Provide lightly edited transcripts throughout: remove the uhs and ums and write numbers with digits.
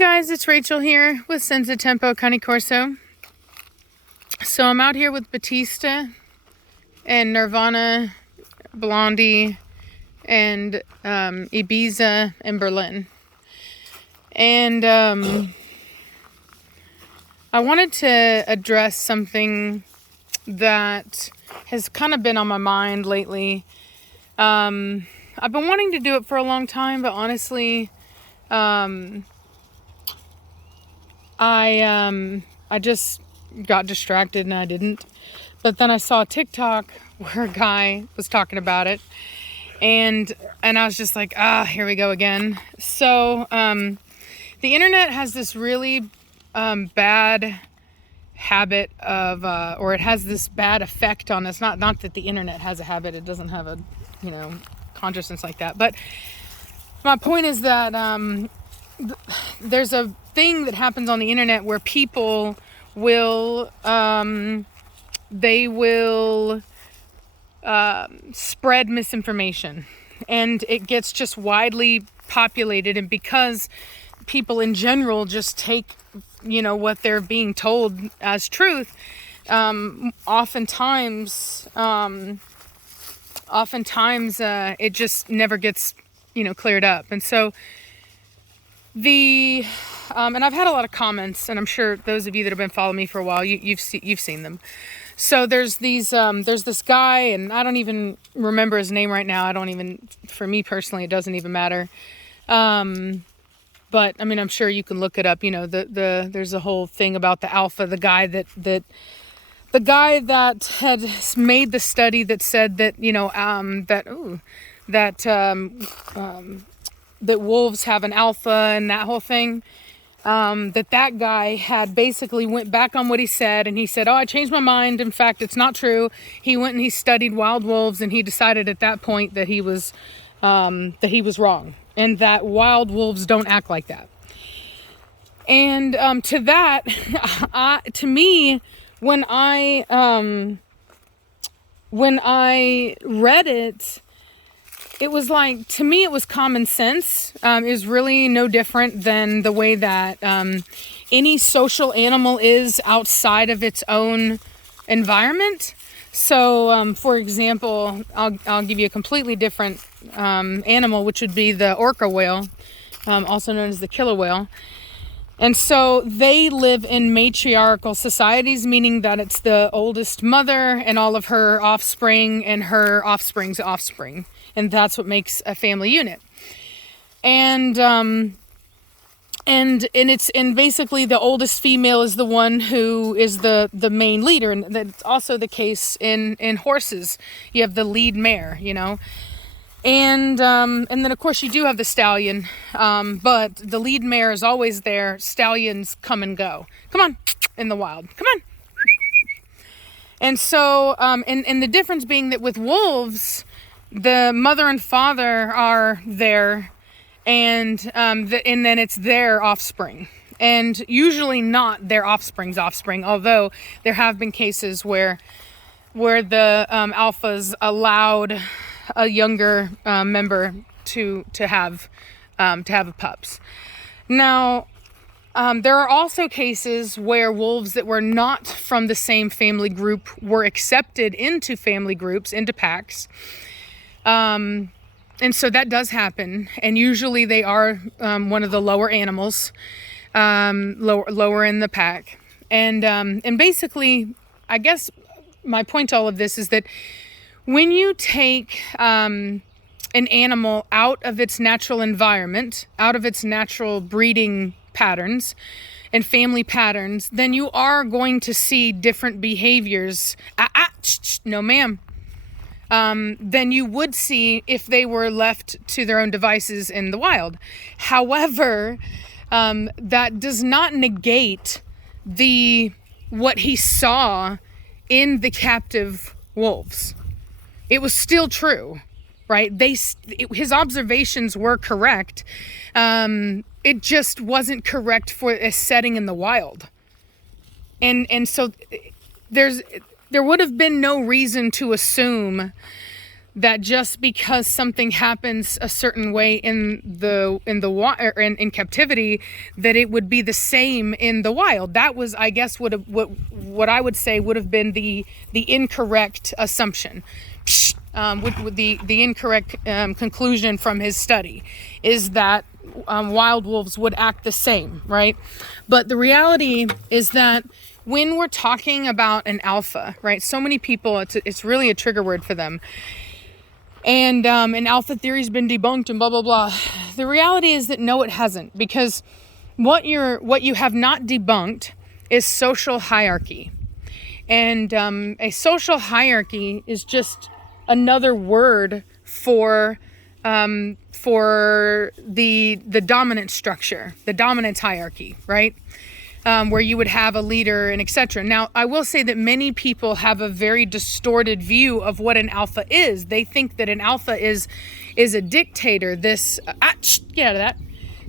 Guys, it's Rachel here with Senza Tempo Cane Corso. So I'm out here with Batista and Nirvana, Blondie, and Ibiza and Berlin. And I wanted to address something that has kind of been on my mind lately. I've been wanting to do it for a long time, but honestly, I just got distracted and I didn't. But then I saw a TikTok where a guy was talking about it, and I was just like, here we go again. So the internet has this really bad habit of, or it has this bad effect on us. Not that the internet has a habit; it doesn't have a, consciousness like that. But my point is that there's a thing that happens on the internet where people will spread misinformation, and it gets just widely populated. And because people in general just take what they're being told as truth, oftentimes it just never gets cleared up. And so and I've had a lot of comments, and I'm sure those of you that have been following me for a while, you've seen them. So there's this guy, and I don't even remember his name right now. For me personally, it doesn't even matter. But I mean, I'm sure you can look it up. There's a whole thing about the alpha, the guy that had made the study that said that that wolves have an alpha and that whole thing. That guy had basically went back on what he said, and he said, I changed my mind. In fact, it's not true. He went and he studied wild wolves, and he decided at that point that he was wrong, and that wild wolves don't act like that. And to that, to me, when I read it, it was like, to me, it was common sense. Is really no different than the way that any social animal is outside of its own environment. So, for example, I'll give you a completely different animal, which would be the orca whale, also known as the killer whale. And so they live in matriarchal societies, meaning that it's the oldest mother and all of her offspring and her offspring's offspring. And that's what makes a family unit. And basically the oldest female is the one who is the main leader. And that's also the case in horses. You have the lead mare, And then of course you do have the stallion, but the lead mare is always there. Stallions come and go. Come on, in the wild. Come on. And so, and the difference being that with wolves, the mother and father are there, and then it's their offspring, and usually not their offspring's offspring. Although there have been cases where the alphas allowed a younger member to have pups. Now, there are also cases where wolves that were not from the same family group were accepted into family groups, into packs. And so that does happen, and usually they are one of the lower animals, lower in the pack. And basically, I guess my point to all of this is that when you take an animal out of its natural environment, out of its natural breeding patterns and family patterns, then you are going to see different behaviors. No, ma'am. Than you would see if they were left to their own devices in the wild. However, that does not negate what he saw in the captive wolves. It was still true, right? His observations were correct. It just wasn't correct for a setting in the wild. And so there would have been no reason to assume that just because something happens a certain way in captivity, that it would be the same in the wild. That was, I guess, what I would say would have been the incorrect assumption, with the incorrect conclusion from his study, is that wild wolves would act the same, right? But the reality is that when we're talking about an alpha, right? So many people, it's really a trigger word for them. And an alpha theory's been debunked and blah, blah, blah. The reality is that no, it hasn't, because what you have not debunked is social hierarchy. And a social hierarchy is just another word for the dominant structure, the dominance hierarchy, right? Where you would have a leader and etc. Now, I will say that many people have a very distorted view of what an alpha is. They think that an alpha is a dictator. Get out of that.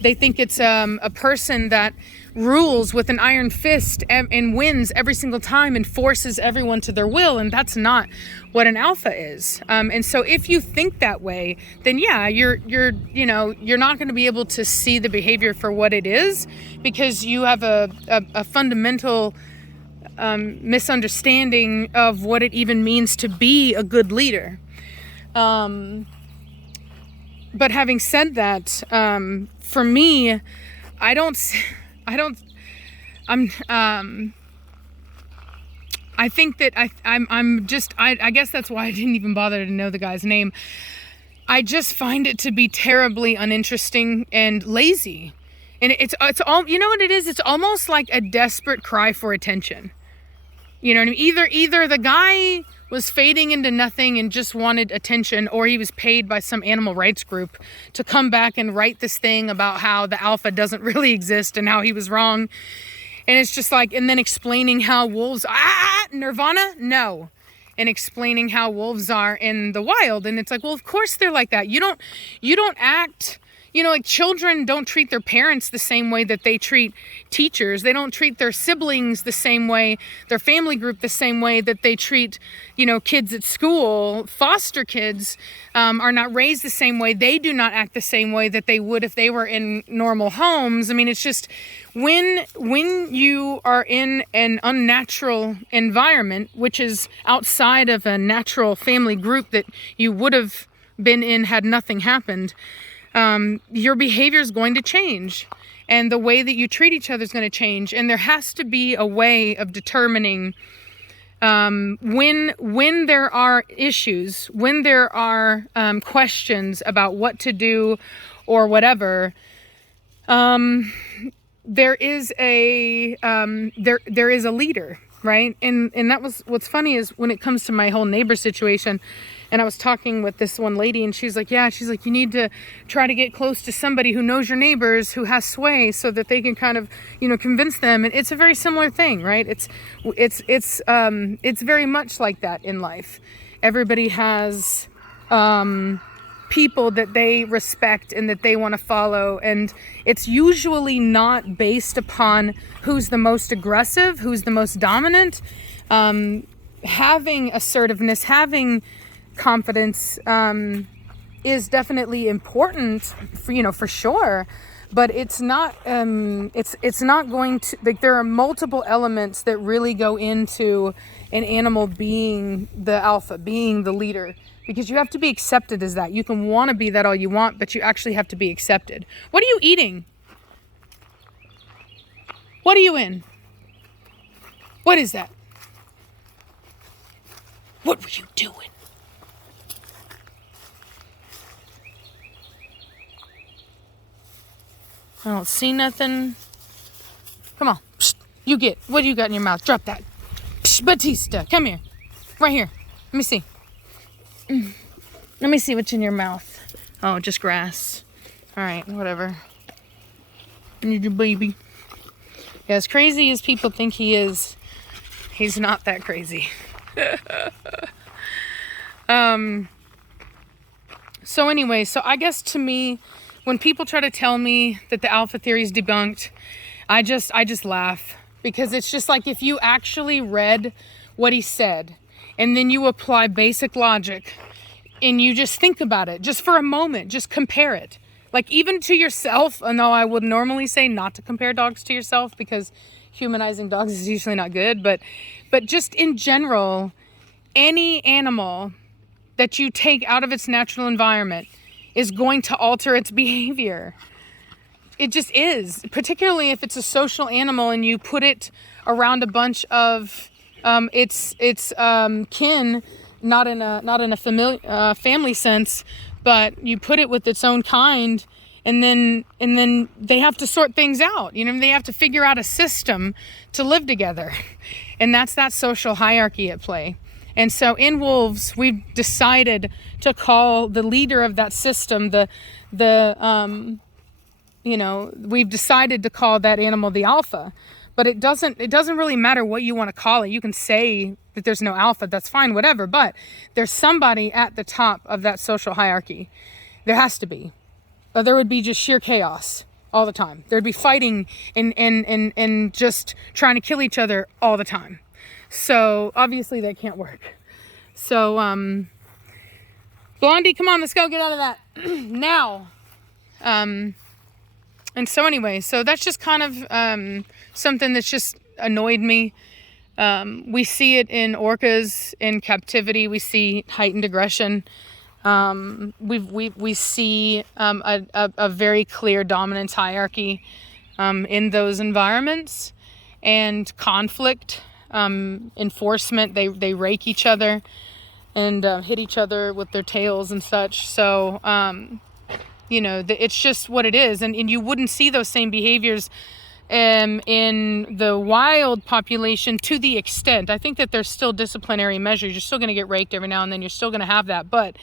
They think it's a person that rules with an iron fist and wins every single time and forces everyone to their will, and that's not what an alpha is. And so if you think that way, then yeah, you're not going to be able to see the behavior for what it is, because you have a fundamental misunderstanding of what it even means to be a good leader. But having said that, for me, I think that I guess that's why I didn't even bother to know the guy's name. I just find it to be terribly uninteresting and lazy. And it's all, you know what it is? It's almost like a desperate cry for attention. You know what I mean? Either the guy was fading into nothing and just wanted attention, or he was paid by some animal rights group to come back and write this thing about how the alpha doesn't really exist and how he was wrong. And it's just like, and then explaining how wolves, nirvana? No. And explaining how wolves are in the wild. And it's like, well, of course they're like that. You don't act, like children don't treat their parents the same way that they treat teachers. They don't treat their siblings the same way, their family group the same way that they treat, kids at school. Foster kids are not raised the same way. They do not act the same way that they would if they were in normal homes. I mean, it's just when you are in an unnatural environment, which is outside of a natural family group that you would have been in had nothing happened, your behavior is going to change, and the way that you treat each other is going to change. And there has to be a way of determining when there are issues, when there are questions about what to do or whatever. There is a leader, right? And that was what's funny is when it comes to my whole neighbor situation. And I was talking with this one lady, and she's like, you need to try to get close to somebody who knows your neighbors, who has sway, so that they can kind of, convince them. And it's a very similar thing, right? It's very much like that in life. Everybody has people that they respect and that they want to follow, and it's usually not based upon who's the most aggressive, who's the most dominant. Having assertiveness, having confidence is definitely important for sure, but it's not it's not going to, like, there are multiple elements that really go into an animal being the alpha, being the leader, because you have to be accepted as that. You can want to be that all you want, but you actually have to be accepted. What are you eating? What are you in? What is that? What were you doing? I don't see nothing. Come on. Psst. You get. What do you got in your mouth? Drop that. Psst. Batista, come here. Right here. Let me see. Let me see what's in your mouth. Oh, just grass. All right, whatever. Need your baby. Yeah, as crazy as people think he is, he's not that crazy. So anyway, I guess to me, when people try to tell me that the alpha theory is debunked, I just laugh, because it's just like, if you actually read what he said and then you apply basic logic, and you just think about it, just for a moment, just compare it. Like even to yourself, although I would normally say not to compare dogs to yourself because humanizing dogs is usually not good, but just in general, any animal that you take out of its natural environment is going to alter its behavior. It just is, particularly if it's a social animal and you put it around a bunch of its kin, not in a family sense, but you put it with its own kind, and then they have to sort things out. They have to figure out a system to live together, and that's that social hierarchy at play. And so in wolves, we've decided to call the leader of that system we've decided to call that animal the alpha. But it doesn't really matter what you want to call it. You can say that there's no alpha, that's fine, whatever. But there's somebody at the top of that social hierarchy. There has to be. Or there would be just sheer chaos all the time. There'd be fighting and just trying to kill each other all the time. So obviously that can't work. So Blondie, come on, let's go get out of that now. And so anyway, so that's just kind of something that's just annoyed me. We see it in orcas in captivity. We see heightened aggression. We see a very clear dominance hierarchy in those environments, and conflict, enforcement. They rake each other and hit each other with their tails and such. So it's just what it is, and you wouldn't see those same behaviors in the wild population to the extent. I think that there's still disciplinary measures. You're still going to get raked every now and then. You're still going to have that, but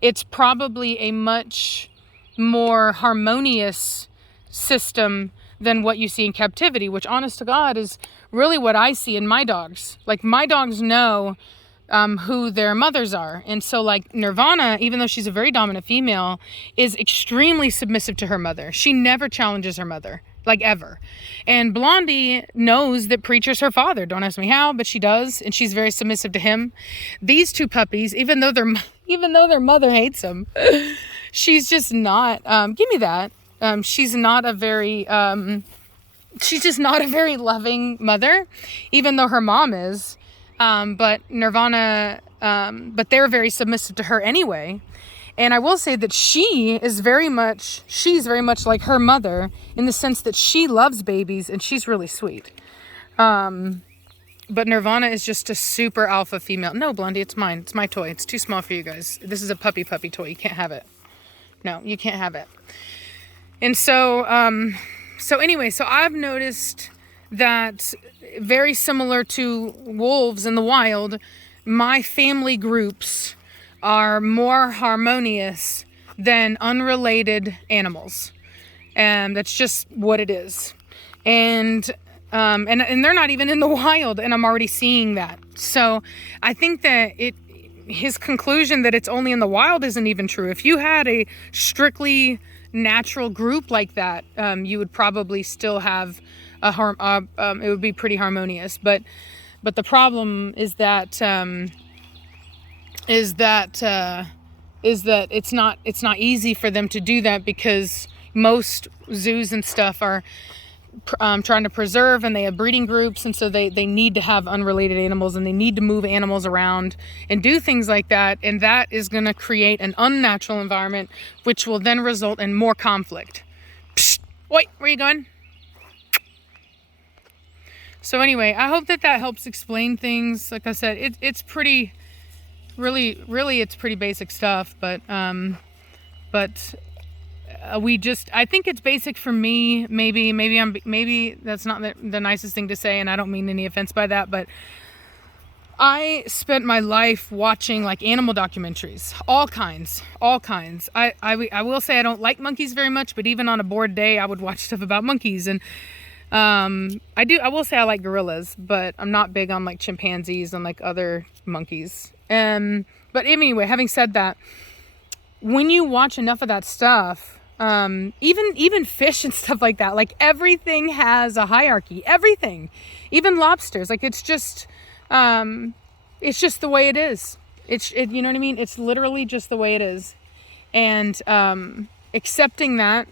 it's probably a much more harmonious system than what you see in captivity, which, honest to God, is really what I see in my dogs. Like, my dogs know who their mothers are. And so, like, Nirvana, even though she's a very dominant female, is extremely submissive to her mother. She never challenges her mother, like, ever. And Blondie knows that Preacher's her father. Don't ask me how, but she does, and she's very submissive to him. These two puppies, even though their mother hates them, she's just not. Give me that. She's not a very. She's just not a very loving mother, even though her mom is. But Nirvana, but they're very submissive to her anyway. And I will say that she's very much like her mother in the sense that she loves babies and she's really sweet. But Nirvana is just a super alpha female. No, Blondie, it's mine. It's my toy. It's too small for you guys. This is a puppy toy. You can't have it. No, you can't have it. And so anyway, so I've noticed that very similar to wolves in the wild, my family groups are more harmonious than unrelated animals. And that's just what it is. And they're not even in the wild, and I'm already seeing that. So I think that his conclusion that it's only in the wild isn't even true. If you had a strictly natural group like that, you would probably still have it would be pretty harmonious. But the problem is that it's not easy for them to do that, because most zoos and stuff are trying to preserve, and they have breeding groups, and so they need to have unrelated animals, and they need to move animals around and do things like that, and that is going to create an unnatural environment, which will then result in more conflict. Psst, wait, where are you going? So anyway, I hope that helps explain things. Like I said, it's pretty, really it's pretty basic stuff, but I think it's basic for me. Maybe that's not the nicest thing to say, and I don't mean any offense by that, but I spent my life watching like animal documentaries, all kinds. I will say I don't like monkeys very much, but even on a bored day, I would watch stuff about monkeys. And I will say I like gorillas, but I'm not big on like chimpanzees and like other monkeys. But anyway, having said that, when you watch enough of that stuff, even fish and stuff like that, like everything has a hierarchy, everything, even lobsters, like it's just the way it is. You know what I mean? It's literally just the way it is. And accepting that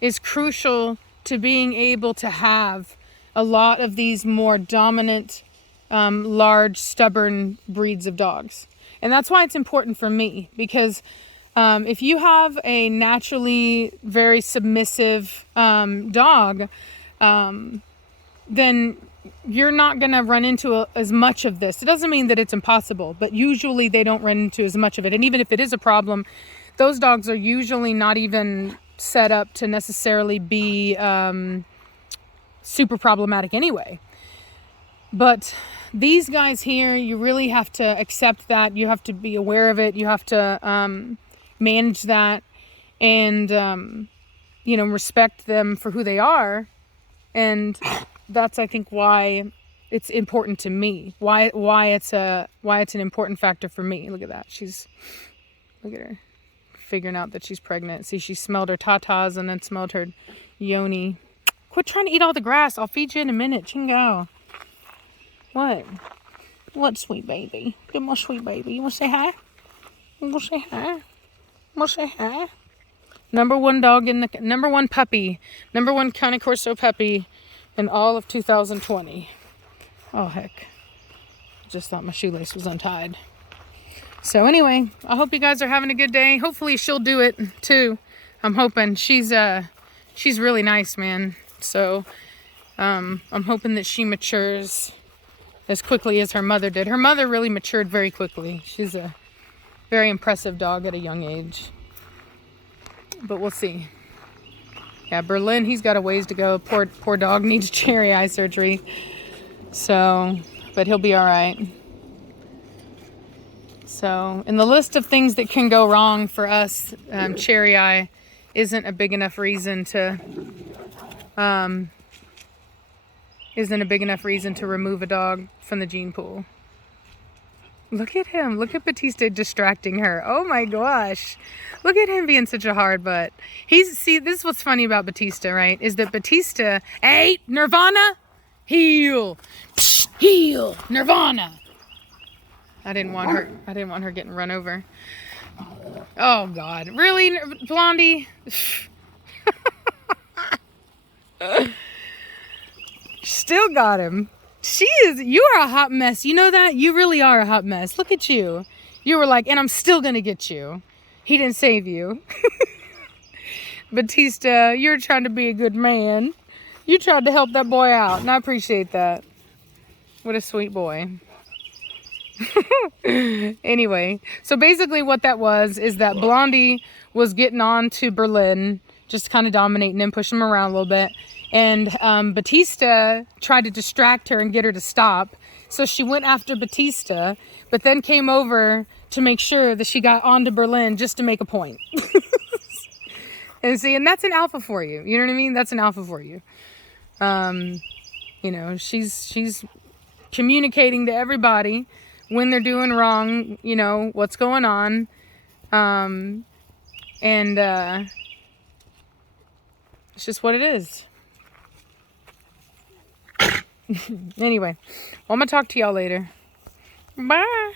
is crucial to being able to have a lot of these more dominant, large, stubborn breeds of dogs. And that's why it's important for me, because if you have a naturally very submissive dog, then you're not going to run into as much of this. It doesn't mean that it's impossible, but usually they don't run into as much of it. And even if it is a problem, those dogs are usually not even set up to necessarily be super problematic anyway. But these guys here, you really have to accept that. You have to be aware of it. You have to manage that and, respect them for who they are. And that's, I think, why it's important to me. Why it's an important factor for me. Look at that. Look at her figuring out that she's pregnant. See, she smelled her tatas and then smelled her yoni. Quit trying to eat all the grass. I'll feed you in a minute. Chingo. What, sweet baby? Good, my sweet baby. You want to say hi? You want to say hi? You want to say hi? Number one puppy. Number one Cane Corso puppy in all of 2020. Oh, heck. Just thought my shoelace was untied. So anyway, I hope you guys are having a good day. Hopefully she'll do it too. I'm hoping. She's really nice, man. So I'm hoping that she matures as quickly as her mother did. Her mother really matured very quickly. She's a very impressive dog at a young age. But we'll see. Yeah, Berlin, he's got a ways to go. Poor dog needs cherry eye surgery. So, but he'll be all right. So, in the list of things that can go wrong for us, cherry eye isn't a big enough reason to remove a dog from the gene pool. Look at him. Look at Batista distracting her. Oh my gosh. Look at him being such a hard butt. This is what's funny about Batista, right? Is that Batista, hey, Nirvana, heel, heel, Nirvana. I didn't want her getting run over. Oh God, really, Blondie? Still got him. You are a hot mess. You know that? You really are a hot mess. Look at you. You were like, and I'm still gonna get you. He didn't save you. Batista, you're trying to be a good man. You tried to help that boy out, and I appreciate that. What a sweet boy. Anyway, so basically what that was is that Blondie was getting on to Berlin, just kind of dominating him, pushing him around a little bit. And Batista tried to distract her and get her to stop. So she went after Batista, but then came over to make sure that she got onto Berlin just to make a point. And that's an alpha for you. You know what I mean? That's an alpha for you. She's communicating to everybody when they're doing wrong, what's going on. It's just what it is. Anyway, well, I'm going to talk to y'all later. Bye.